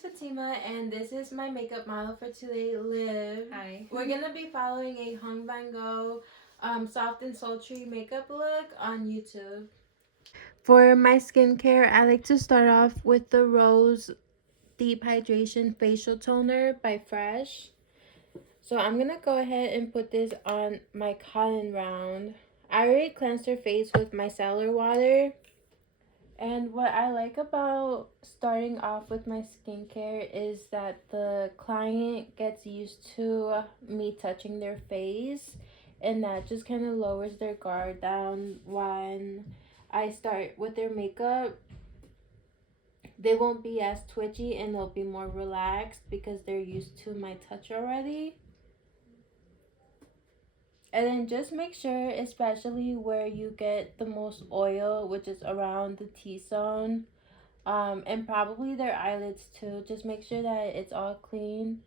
Fatima, and this is my makeup model for today, Liv. Hi. We're gonna be following a Hung Vanngo Soft and Sultry makeup look on YouTube. For my skincare, I like to start off with the Rose Deep Hydration Facial Toner by Fresh. So I'm gonna go ahead and put this on my cotton round. I already cleansed her face with micellar water. And what I like about starting off with my skincare is that the client gets used to me touching their face, and that just kind of lowers their guard down when I start with their makeup. They won't be as twitchy and they'll be more relaxed because they're used to my touch already. And then just make sure, especially where you get the most oil, which is around the T-zone, and probably their eyelids too. Just make sure that it's all clean.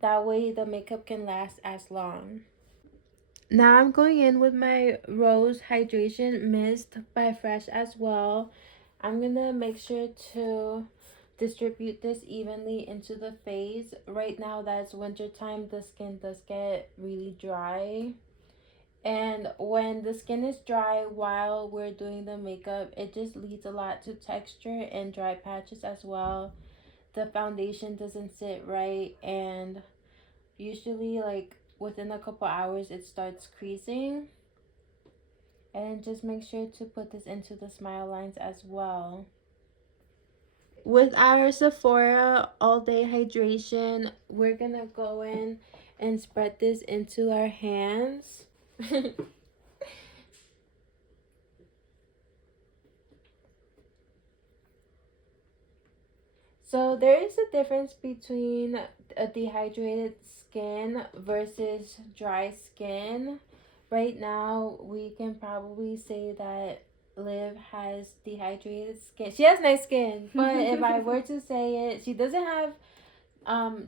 That way the makeup can last as long. Now I'm going in with my Rose Hydration Mist by Fresh as well. I'm gonna make sure to distribute this evenly into the face. Right now that it's winter time, the skin does get really dry. And when the skin is dry while we're doing the makeup, it just leads a lot to texture and dry patches as well. The foundation doesn't sit right, and usually, like within a couple hours, it starts creasing. And just make sure to put this into the smile lines as well. With our Sephora All Day Hydration, we're gonna go in and spread this into our hands. So there is a difference between a dehydrated skin versus dry skin. Right now, we can probably say that Liv has dehydrated skin. She has nice skin, but if I were to say it, she doesn't have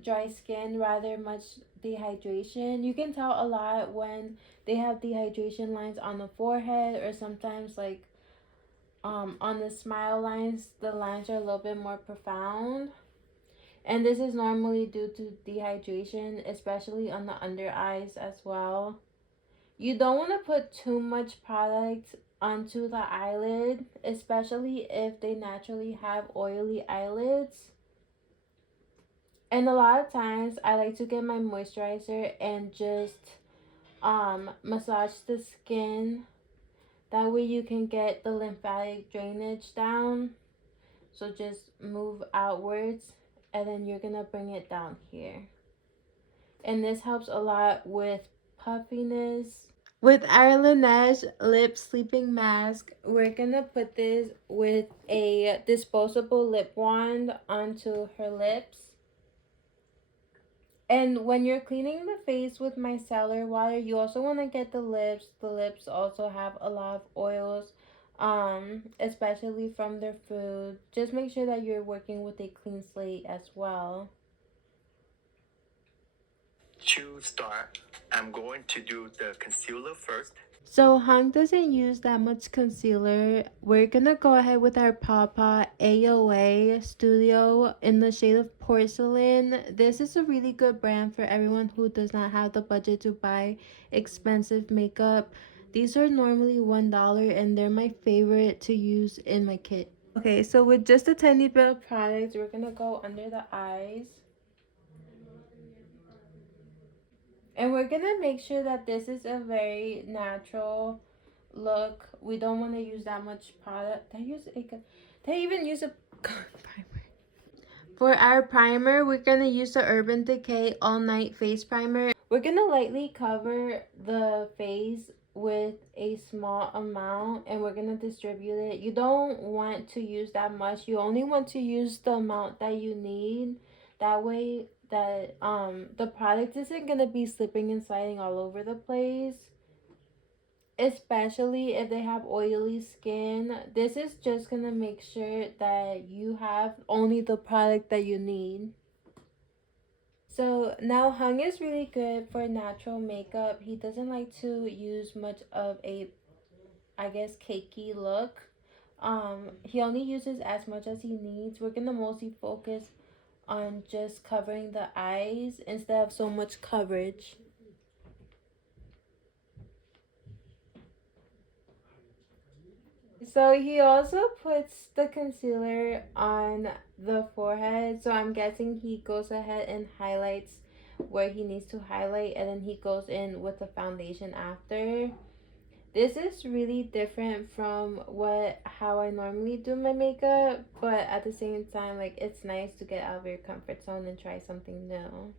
dry skin, rather much dehydration. You can tell a lot when they have dehydration lines on the forehead, or sometimes like on the smile lines, the lines are a little bit more profound. And this is normally due to dehydration, especially on the under eyes as well. You don't want to put too much product onto the eyelid, especially if they naturally have oily eyelids. And a lot of times I like to get my moisturizer and just massage the skin. That way you can get the lymphatic drainage down. So just move outwards, and then you're gonna bring it down here. And this helps a lot with puffiness. With our Laneige Lip Sleeping Mask, we're gonna put this with a disposable lip wand onto her lips. And when you're cleaning the face with micellar water, you also want to get the lips. The lips also have a lot of oils, especially from their food. Just make sure that you're working with a clean slate as well. To start, I'm going to do the concealer first. So Hung doesn't use that much concealer. We're gonna go ahead with our Papa AOA Studio in the shade of Porcelain. This is a really good brand for everyone who does not have the budget to buy expensive makeup. These are normally $1 and they're my favorite to use in my kit. Okay, so with just a tiny bit of product, we're gonna go under the eyes. And we're gonna make sure that this is a very natural look. We don't want to use that much product. They even use a primer. For our primer, we're gonna use the Urban Decay All Night Face Primer. We're gonna lightly cover the face with a small amount, and we're gonna distribute it. You don't want to use that much. You only want to use the amount that you need. That way that the product isn't gonna be slipping and sliding all over the place, especially if they have oily skin. This is just gonna make sure that you have only the product that you need. So now Hung is really good for natural makeup. He doesn't like to use much of a, I guess, cakey look. He only uses as much as he needs. We're gonna mostly focus on just covering the eyes instead of so much coverage. So he also puts the concealer on the forehead. So I'm guessing he goes ahead and highlights where he needs to highlight, and then he goes in with the foundation after. This is really different from what how I normally do my makeup, but at the same time, like, it's nice to get out of your comfort zone and try something new.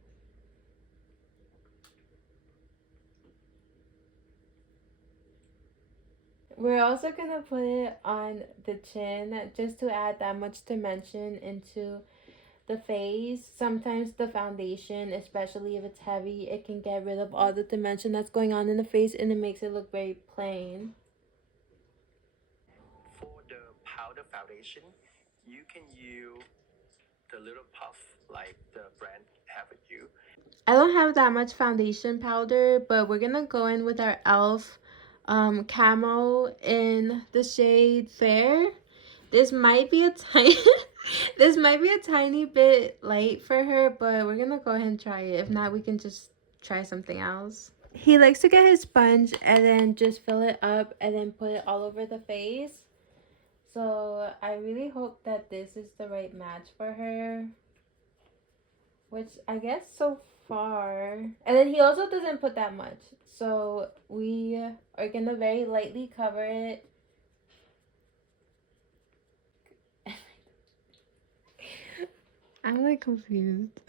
We're also gonna put it on the chin just to add that much dimension into the face. Sometimes the foundation, especially if it's heavy, it can get rid of all the dimension that's going on in the face and it makes it look very plain. For the powder foundation, you can use the little puff like the brand have with you. I don't have that much foundation powder, but we're gonna go in with our e.l.f. Camo in the shade Fair. This might be a tiny this might be a tiny bit light for her, but we're gonna go ahead and try it. If not, we can just try something else. He likes to get his sponge and then just fill it up and then put it all over the face. So I really hope that this is the right match for her. Which I guess so far. And then he also doesn't put that much. So we are gonna very lightly cover it. I'm like confused.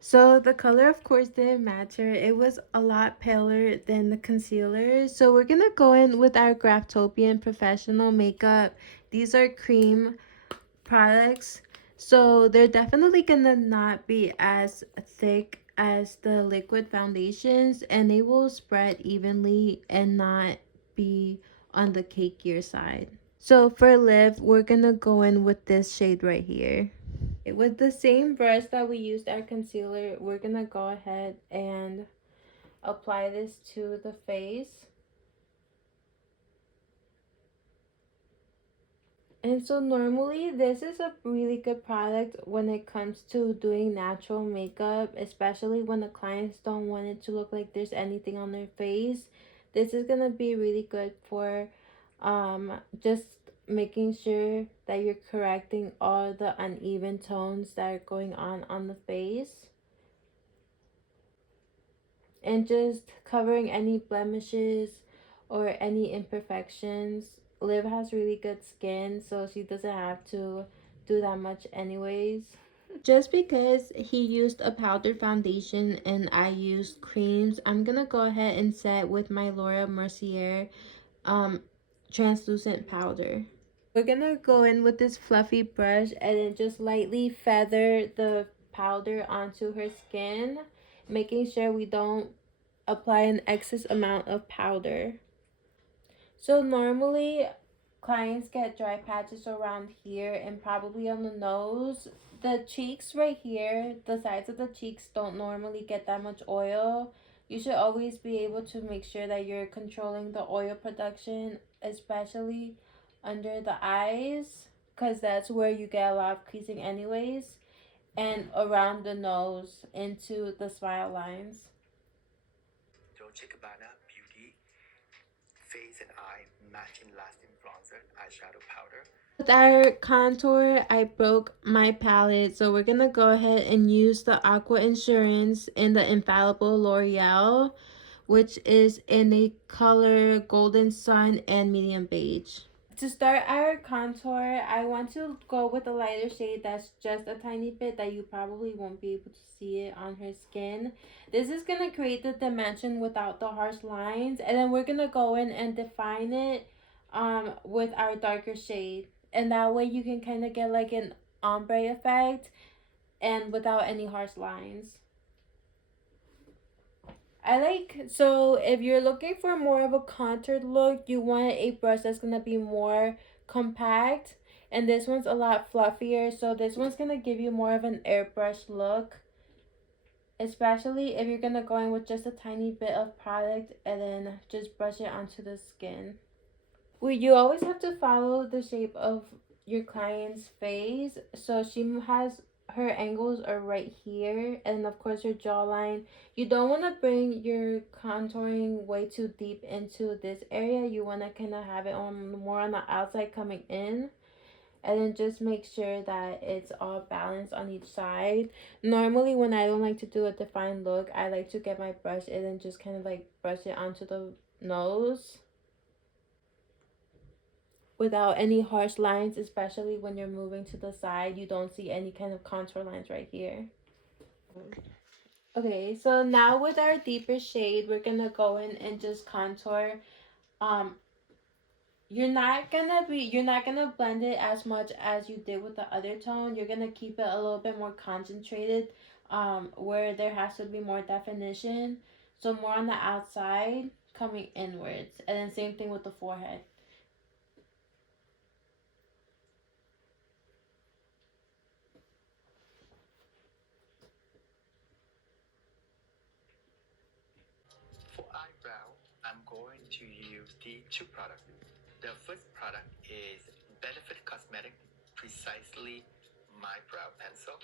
So the color of course didn't match her. It was a lot paler than the concealer. So we're gonna go in with our Graftopian Professional Makeup. These are cream products. So they're definitely gonna not be as thick as the liquid foundations, and they will spread evenly and not be on the cakier side. So for lip, we're gonna go in with this shade right here. With the same brush that we used our concealer, we're gonna go ahead and apply this to the face. And so normally this is a really good product when it comes to doing natural makeup, especially when the clients don't want it to look like there's anything on their face. This is gonna be really good for just making sure that you're correcting all the uneven tones that are going on the face, and just covering any blemishes or any imperfections. Liv has really good skin, so she doesn't have to do that much anyways. Just because he used a powder foundation and I used creams, I'm gonna go ahead and set with my Laura Mercier um translucent powder. We're gonna go in with this fluffy brush and then just lightly feather the powder onto her skin, making sure we don't apply an excess amount of powder. So normally clients get dry patches around here and probably on the nose. The cheeks right here, the sides of the cheeks don't normally get that much oil. You should always be able to make sure that you're controlling the oil production, especially under the eyes, because that's where you get a lot of creasing anyways, and around the nose into the smile lines. Dolce Gabbana Beauty Face and Eye Matching Lasting Bronzer Eyeshadow Powder. With our contour, I broke my palette, so we're gonna go ahead and use the Aqua Insurance in the Infallible L'Oreal, which is in the color Golden Sun and Medium Beige. To start our contour, I want to go with a lighter shade that's just a tiny bit that you probably won't be able to see it on her skin. This is going to create the dimension without the harsh lines, and then we're going to go in and define it with our darker shade. And that way you can kind of get like an ombre effect and without any harsh lines. So if you're looking for more of a contoured look, you want a brush that's going to be more compact. And this one's a lot fluffier. So this one's going to give you more of an airbrush look. Especially if you're going to go in with just a tiny bit of product and then just brush it onto the skin. Well, you always have to follow the shape of your client's face. So she has her angles are right here, and of course her jawline. You don't want to bring your contouring way too deep into this area. You want to kind of have it on more on the outside coming in, and then just make sure that it's all balanced on each side. Normally, when I don't like to do a defined look, I like to get my brush and then just kind of like brush it onto the nose without any harsh lines, especially when you're moving to the side. You don't see any kind of contour lines right here. Okay, so now with our deeper shade, we're gonna go in and just contour. Um, you're not gonna blend it as much as you did with the other tone. You're gonna keep it a little bit more concentrated, where there has to be more definition. So more on the outside, coming inwards, and then same thing with the forehead. For eyebrow, I'm going to use the two products. The first product is Benefit Cosmetic Precisely My Brow Pencil.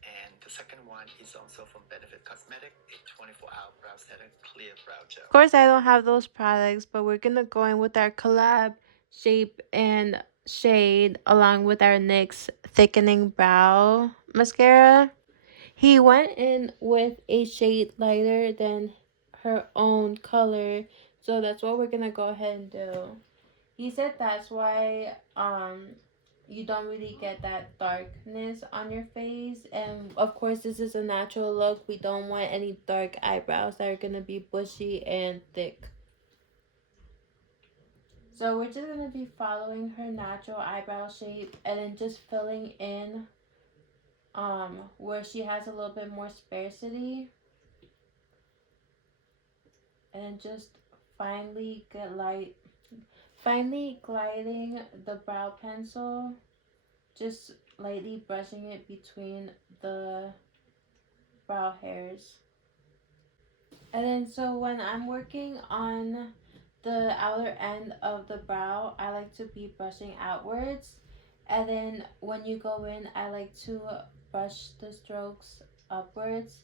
And the second one is also from Benefit Cosmetic, a 24-hour brow setter clear brow gel. Of course, I don't have those products, but we're gonna go in with our collab shape and shade along with our NYX thickening brow mascara. He went in with a shade lighter than her own color, so that's what we're gonna go ahead and do. He said that's why you don't really get that darkness on your face, and of course this is a natural look. We don't want any dark eyebrows that are gonna be bushy and thick. So we're just gonna be following her natural eyebrow shape and then just filling in where she has a little bit more sparsity, and then just finally finally gliding the brow pencil, just lightly brushing it between the brow hairs. And then so when I'm working on the outer end of the brow, I like to be brushing outwards. And then when you go in, I like to brush the strokes upwards.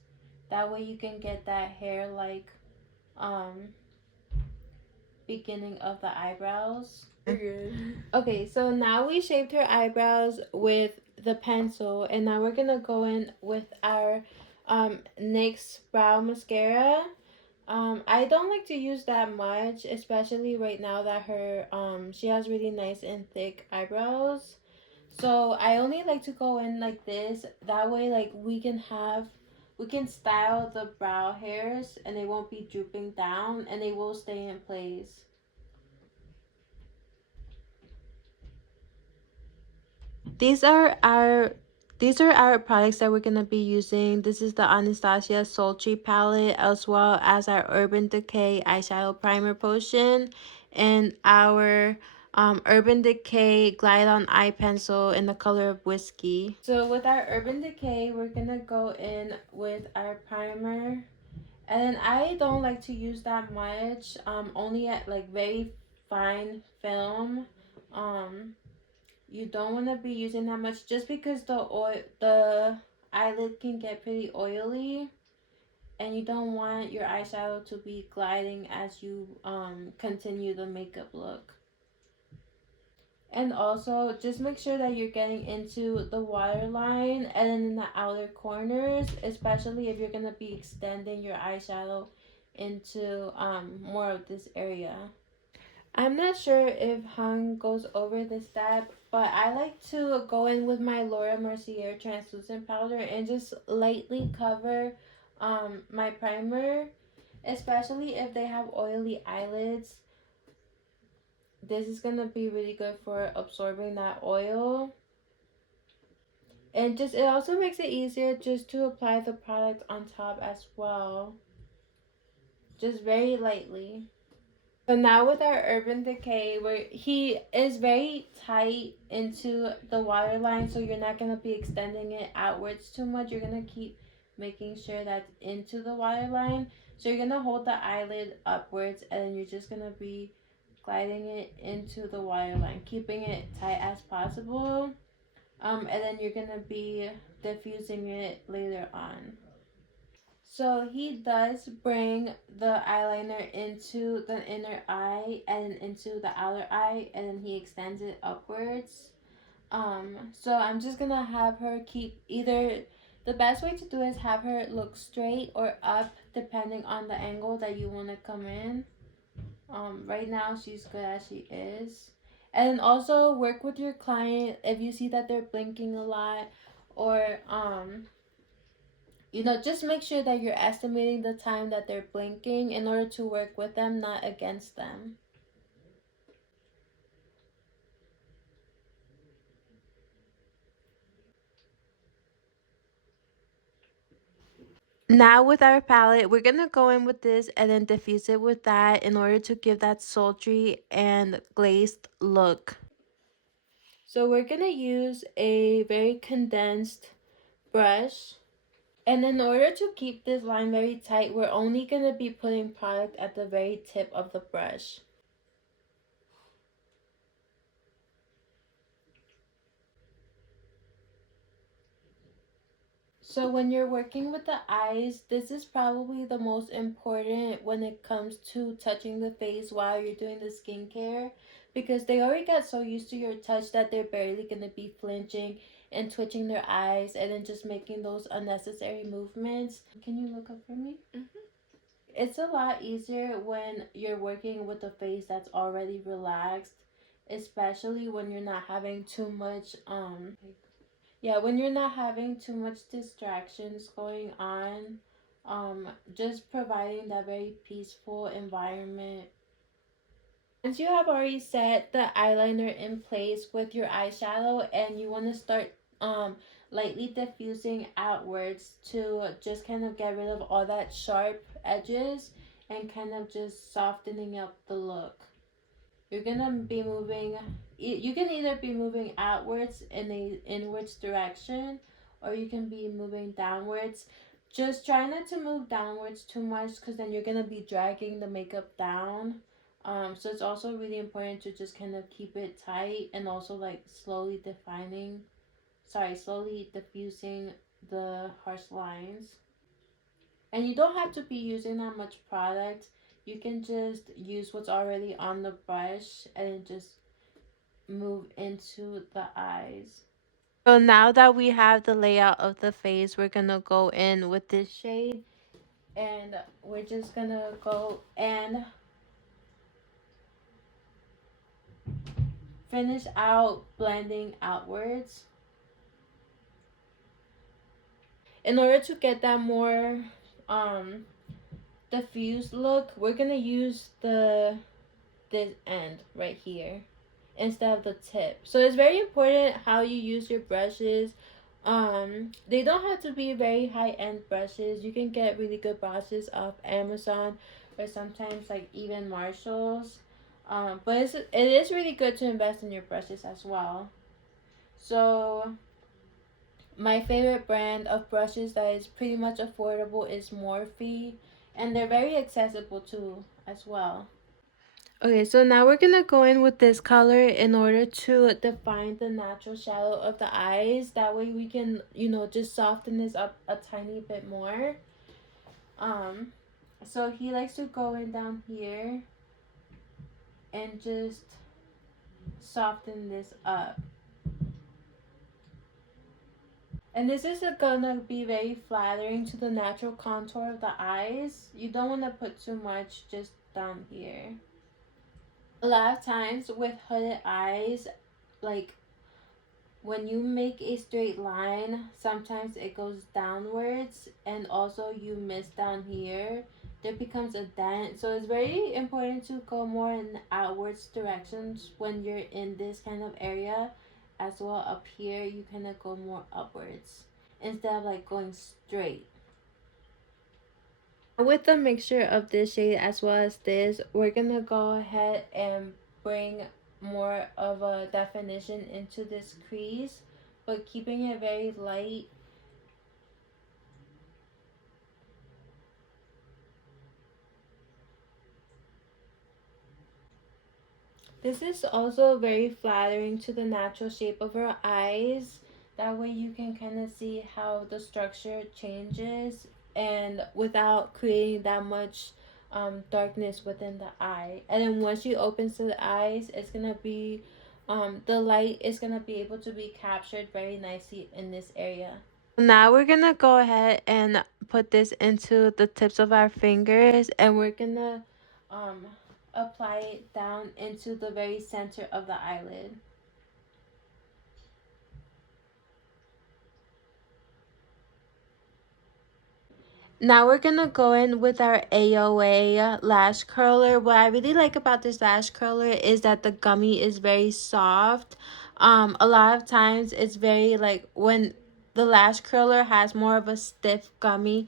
That way you can get that hair like um beginning of the eyebrows. Okay, so now we shaped her eyebrows with the pencil, and now we're gonna go in with our NYX brow mascara. I don't like to use that much, especially right now that her she has really nice and thick eyebrows. So I only like to go in like this. That way, like we can style the brow hairs, and they won't be drooping down, and they will stay in place. These are our these are our products that we're gonna be using. This is the Anastasia Sultry palette, as well as our Urban Decay eyeshadow primer potion, and our Urban Decay Glide On Eye Pencil in the color of Whiskey. So with our Urban Decay, we're gonna go in with our primer. And then I don't like to use that much, only at like very fine film. Um, you don't want to be using that much just because the eyelid can get pretty oily, and you don't want your eyeshadow to be gliding as you continue the makeup look. And also just make sure that you're getting into the waterline and then in the outer corners, especially if you're going to be extending your eyeshadow into more of this area. I'm not sure if Hung goes over this step, but I like to go in with my Laura Mercier translucent powder and just lightly cover my primer, especially if they have oily eyelids. This is going to be really good for absorbing that oil. And just it also makes it easier just to apply the product on top as well. Just very lightly. So now with our Urban Decay, where he is very tight into the waterline, so you're not gonna be extending it outwards too much. You're gonna keep making sure that's into the waterline. So you're gonna hold the eyelid upwards, and then you're just gonna be gliding it into the waterline, keeping it tight as possible. And then you're gonna be diffusing it later on. So he does bring the eyeliner into the inner eye and into the outer eye, and then he extends it upwards. So I'm just gonna have her keep either, the best way to do is have her look straight or up depending on the angle that you want to come in. Right now she's good as she is. And also work with your client if you see that they're blinking a lot, or just make sure that you're estimating the time that they're blinking in order to work with them, not against them. Now with our palette, we're gonna go in with this and then diffuse it with that in order to give that sultry and glazed look. So we're gonna use a very condensed brush. And in order to keep this line very tight, we're only gonna be putting product at the very tip of the brush. So when you're working with the eyes, this is probably the most important when it comes to touching the face while you're doing the skincare, because they already get so used to your touch that they're barely going to be flinching and twitching their eyes and then just making those unnecessary movements. Can you look up for me? It's a lot easier when you're working with a face that's already relaxed, especially when you're not having too much yeah, when you're not having too much distractions going on, just providing that very peaceful environment. Once you have already set the eyeliner in place with your eyeshadow and you want to start lightly diffusing outwards to just kind of get rid of all that sharp edges and kind of just softening up the look. You're gonna be moving, you can either be moving outwards in a inwards direction or you can be moving downwards. Just try not to move downwards too much because then you're gonna be dragging the makeup down. So it's also really important to just kind of keep it tight and also like slowly diffusing the harsh lines. And you don't have to be using that much product. You can just use what's already on the brush and just move into the eyes. So now that we have the layout of the face, we're gonna go in with this shade and we're just gonna go and finish out blending outwards. In order to get that more um diffused look, we're gonna use this end right here instead of the tip. So it's very important how you use your brushes. They don't have to be very high-end brushes. You can get really good brushes off Amazon or sometimes like even Marshalls. But it is really good to invest in your brushes as well. So my favorite brand of brushes that is pretty much affordable is Morphe, and they're very accessible too as well. Okay, so now we're gonna go in with this color in order to define the natural shadow of the eyes. That way we can, just soften this up a tiny bit more. Um, so he likes to go in down here and just soften this up. And this is gonna be very flattering to the natural contour of the eyes. You don't want to put too much just down here. A lot of times with hooded eyes, like when you make a straight line, sometimes it goes downwards and also you miss down here. There becomes a dent. So it's very important to go more in outwards directions when you're in this kind of area. As well up here, you kind of go more upwards instead of like going straight. With the mixture of this shade as well as this, we're gonna go ahead and bring more of a definition into this crease, but keeping it very light. This is also very flattering to the natural shape of her eyes. That way you can kind of see how the structure changes and without creating that much darkness within the eye. And then once she opens the eyes, it's going to be, the light is going to be able to be captured very nicely in this area. Now we're gonna go ahead and put this into the tips of our fingers, and we're gonna um, apply it down into the very center of the eyelid. Now we're gonna go in with our AOA lash curler. What I really like about this lash curler is that the gummy is very soft. A lot of times it's very like when the lash curler has more of a stiff gummy,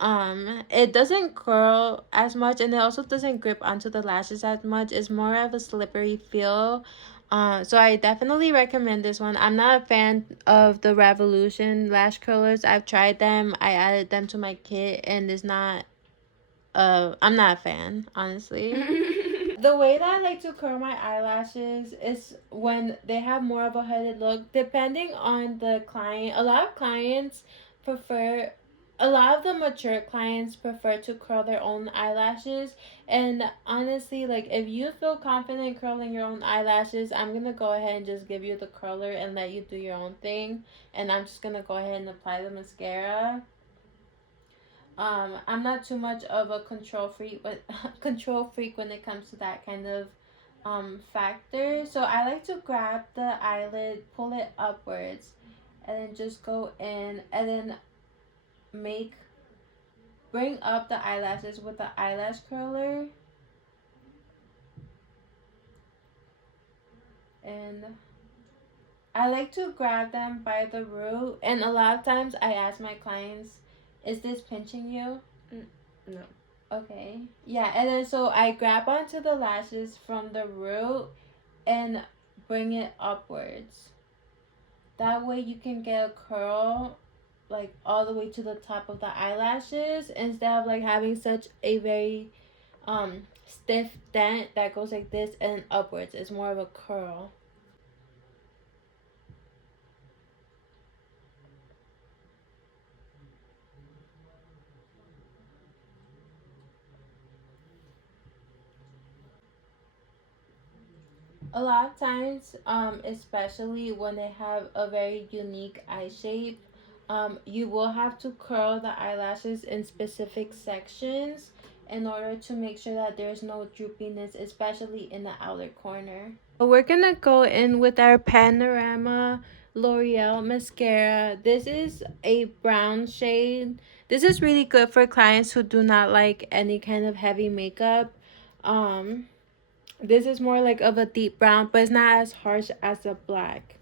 it doesn't curl as much, and it also doesn't grip onto the lashes as much. It's more of a slippery feel. So I definitely recommend this one. I'm not a fan of the Revolution lash curlers. I've tried them. I added them to my kit, and it's not I'm not a fan, honestly. The way that I like to curl my eyelashes is when they have more of a hooded look, depending on the client. Prefer, a lot of the mature clients prefer to curl their own eyelashes. And honestly, like if you feel confident curling your own eyelashes, I'm gonna go ahead and just give you the curler and let you do your own thing. And I'm just gonna go ahead and apply the mascara. I'm not too much of a control freak, but control freak when it comes to that kind of factor. So I like to grab the eyelid, pull it upwards, and then just go in and then make bring up the eyelashes with the eyelash curler, and I like to grab them by the root. And a lot of times I ask my clients, "Is this pinching you?" No. Okay. Yeah, and then so I grab onto the lashes from the root and bring it upwards. That way you can get a curl like all the way to the top of the eyelashes instead of like having such a very stiff dent that goes like this and upwards. It's more of a curl. A lot of times, especially when they have a very unique eye shape, you will have to curl the eyelashes in specific sections in order to make sure that there's no droopiness, especially in the outer corner. We're gonna go in with our Panorama L'Oreal mascara. This is a brown shade. This is really good for clients who do not like any kind of heavy makeup. Um, this is more like of a deep brown, but it's not as harsh as the black.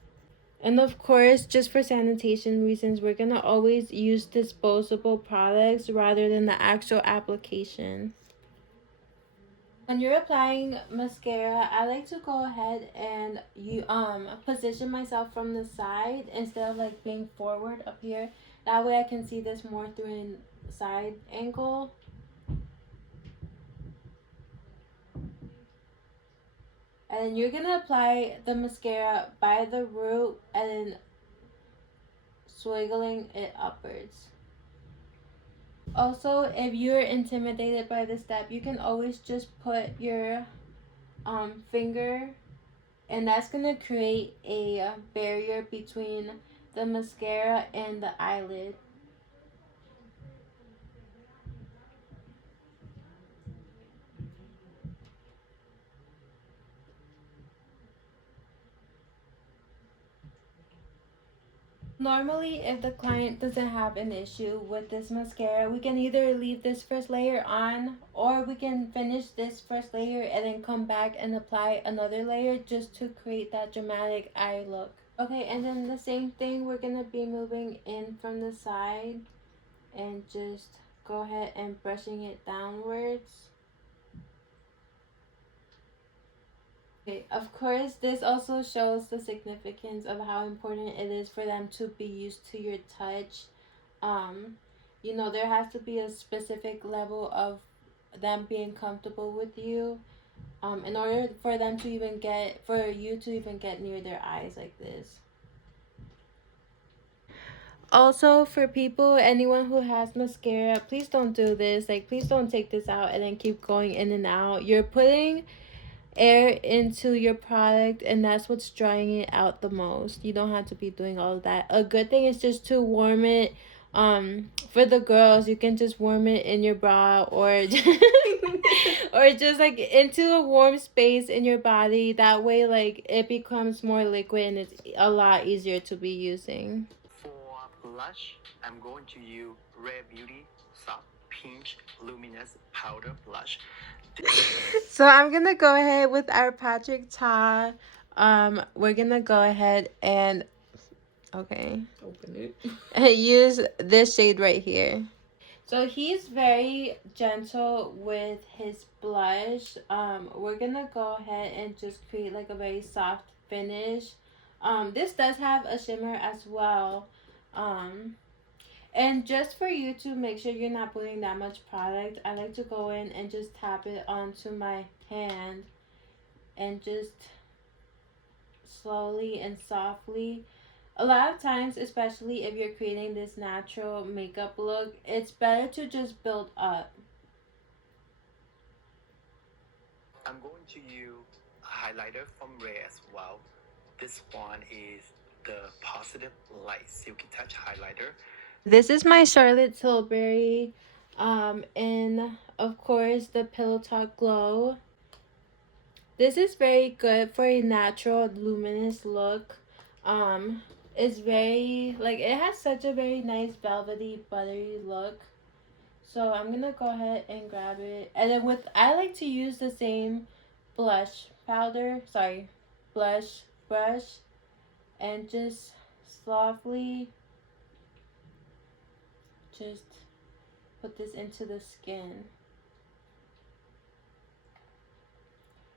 And of course, just for sanitation reasons, we're gonna always use disposable products rather than the actual application. When you're applying mascara, I like to go ahead and you position myself from the side instead of like being forward up here. That way I can see this more through a side angle. And you're gonna apply the mascara by the root and then swiggling it upwards. Also, if you're intimidated by the step, you can always just put your finger, and that's gonna create a barrier between the mascara and the eyelid. Normally, if the client doesn't have an issue with this mascara, we can either leave this first layer on or we can finish this first layer and then come back and apply another layer just to create that dramatic eye look. Okay, and then the same thing, we're going to be moving in from the side and just go ahead and brushing it downwards. Okay, of course, this also shows the significance of how important it is for them to be used to your touch. Um, there has to be a specific level of them being comfortable with you. in order for them to even get, for you to even get near their eyes like this. Also, for people, anyone who has mascara, please don't do this. Like, please don't take this out and then keep going in and out. You're putting air into your product, and that's what's drying it out the most. You don't have to be doing all of that. A good thing is just to warm it. For the girls, you can just warm it in your bra, or or just like into a warm space in your body. That way, like, it becomes more liquid and it's a lot easier to be using. For blush, I'm going to use Rare Beauty Soft Pinch Luminous Powder Blush. So I'm gonna go ahead with our Patrick Ta. We're gonna go ahead and okay, Open it. use this shade right here. So he's very gentle with his blush. We're gonna go ahead and just create like a very soft finish. This does have a shimmer as well. Um, and just for you to make sure you're not putting that much product, I like to go in and just tap it onto my hand and just slowly and softly. A lot of times, especially if you're creating this natural makeup look, it's better to just build up. I'm going to use a highlighter from Rare as well. This one is the Positive Light Silky Touch highlighter. This is my Charlotte Tilbury, and of course the Pillow Talk Glow. This is very good for a natural luminous look. Um, it's very, like, it has such a very nice velvety buttery look. So I'm gonna go ahead and grab it, and then with, I like to use the same blush powder, sorry, blush brush, and just softly just put this into the skin.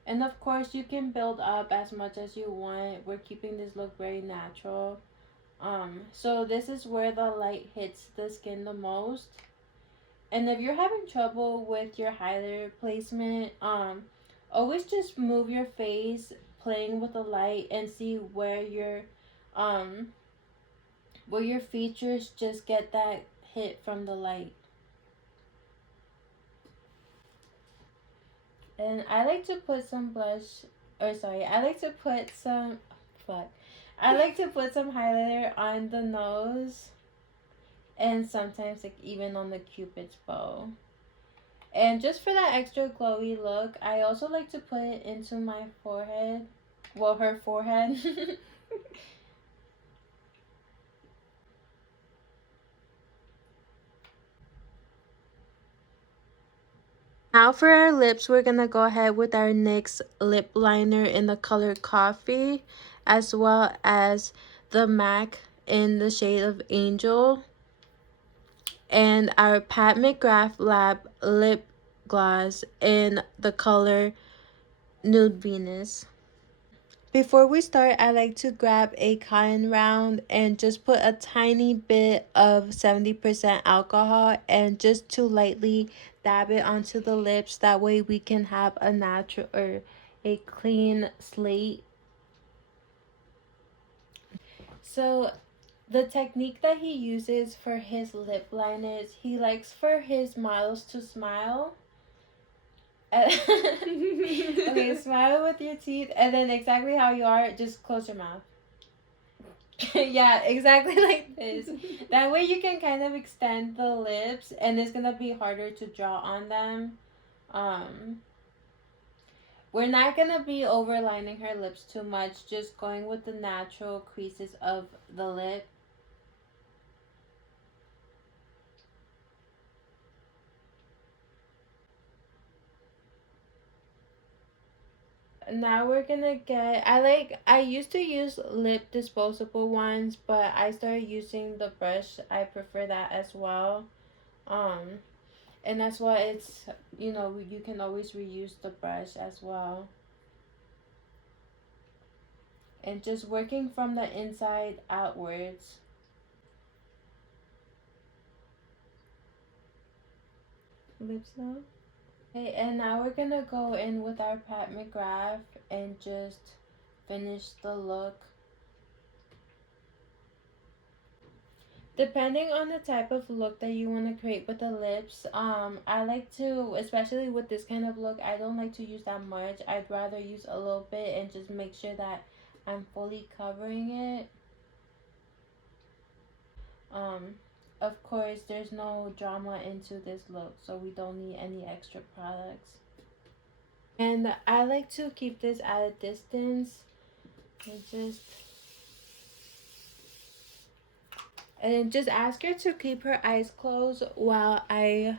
And of course, you can build up as much as you want. We're keeping this look very natural. So this is where the light hits the skin the most. And if you're having trouble with your highlighter placement, always just move your face playing with the light and see um where your features just get that hit from the light. And I like to put some blush, or sorry, I like to put some, fuck. I like to put some highlighter on the nose and sometimes like even on the cupid's bow. And just for that extra glowy look, I also like to put it into my forehead. Well, her forehead. Now for our lips, we're gonna go ahead with our NYX lip liner in the color Coffee, as well as the MAC in the shade of Angel, and our Pat McGrath Lab lip gloss in the color Nude Venus. Before we start, I like to grab a cotton round and just put a tiny bit of 70% alcohol and just to lightly dab it onto the lips. That way we can have a natural or a clean slate. So the technique that he uses for his lip liners, he likes for his models to smile. Okay, smile with your teeth, and then exactly how you are, just close your mouth. Yeah, exactly like this. That way you can kind of extend the lips, and it's gonna be harder to draw on them. Um, we're not gonna be overlining her lips too much, just going with the natural creases of the lip. Now we're gonna get, I used to use lip disposable ones, but I started using the brush. I prefer that as well. Um, and that's why it's, you can always reuse the brush as well. And just working from the inside outwards. Lips now. Okay, and now we're gonna go in with our Pat McGrath and just finish the look. Depending on the type of look that you want to create with the lips, I like to, especially with this kind of look, I don't like to use that much. I'd rather use a little bit and just make sure that I'm fully covering it. Um, of course, there's no drama into this look, so we don't need any extra products. And I like to keep this at a distance and just ask her to keep her eyes closed while I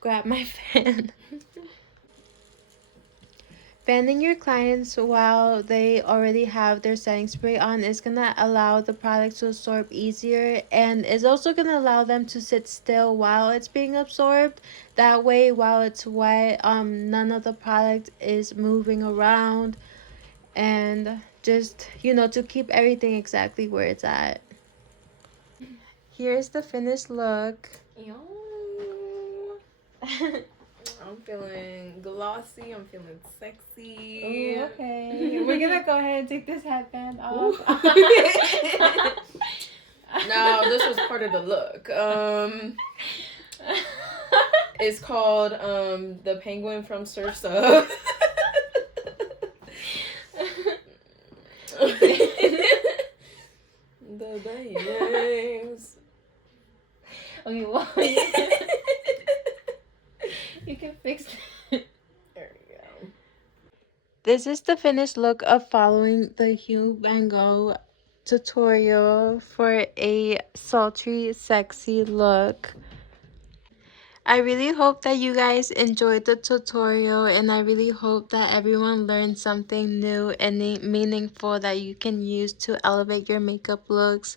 grab my fan. Fanning your clients while they already have their setting spray on is going to allow the product to absorb easier, and is also going to allow them to sit still while it's being absorbed. That way, while it's wet, none of the product is moving around, and just, to keep everything exactly where it's at. Here's the finished look. Yo. I'm feeling glossy. I'm feeling sexy. Ooh, okay. We're gonna go ahead and take this headband off. No, this was part of the look. It's called the Penguin from Surf's Up. The bangs. Okay, well, you can fix it. There we go. This is the finished look of following the Hung Vanngo tutorial for a sultry, sexy look. I really hope that you guys enjoyed the tutorial, and I really hope that everyone learned something new and meaningful that you can use to elevate your makeup looks.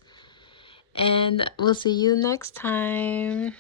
And we'll see you next time.